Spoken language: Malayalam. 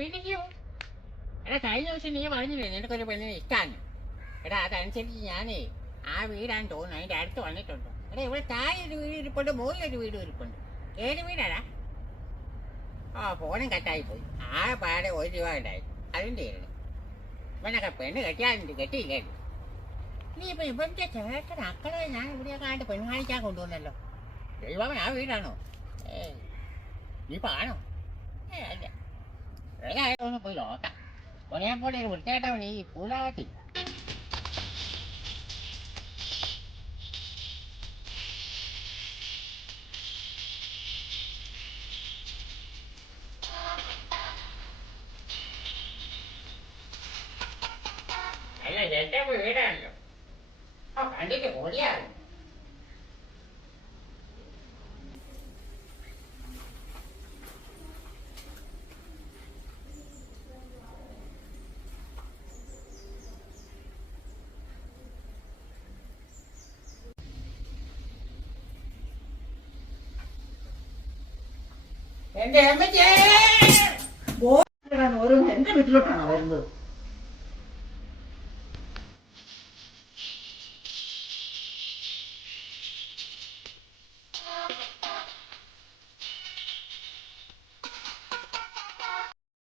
വിളിക്കൂ. എടാ കഴിഞ്ഞ ദിവസം നീ പറഞ്ഞില്ലേ നിനക്കൊരു പെണ്ണിനെ ഇഷ്ടാന്ന്. എടാ അതനുസരിച്ച് ഞാനേ ആ വീടാന്ന് തോന്നുന്നു അതിന്റെ അടുത്ത് വന്നിട്ടുണ്ട്. എടാ ഇവിടെ താഴെ ഒരു വീട് ഇരിപ്പുണ്ട്, മുകളിലൊരു വീട് ഇരിപ്പുണ്ട്. ഏത് വീടാടാ? ഫോണും കട്ടായി പോയി. ആ പാടെ 1 രൂപ ഉണ്ടായി, അതിൻ്റെ ആയിരുന്നു. ഇവനൊക്കെ പെണ്ണ് കെട്ടിയാലുണ്ട്, കെട്ടിയില്ലായിരുന്നു. നീ ഇപ്പൊ ഇവന്റെ ചേട്ടൻ അക്കളെ ഞാൻ ഇവിടെ കാണ്ട് പെണ്ണ് കാണിക്കാൻ കൊണ്ടുവന്നല്ലോ. ദൈവമൻ ആ വീടാണോ? നീ പാണോ? അല്ല, ഏതായാലും പോയി നോക്കാം. കൊലയാൻ പോലെ ഒരു വൃത്തിയായിട്ടവൻ ഈ പൂലാകത്തി. അല്ല ചേട്ടൻ വീടാണല്ലോ. കണ്ടിട്ട് പൊടിയാകും. എന്റെ അമ്മച്ചേ, ഓരോ എന്റെ വീട്ടിലോട്ടാണോ വരുന്നത്?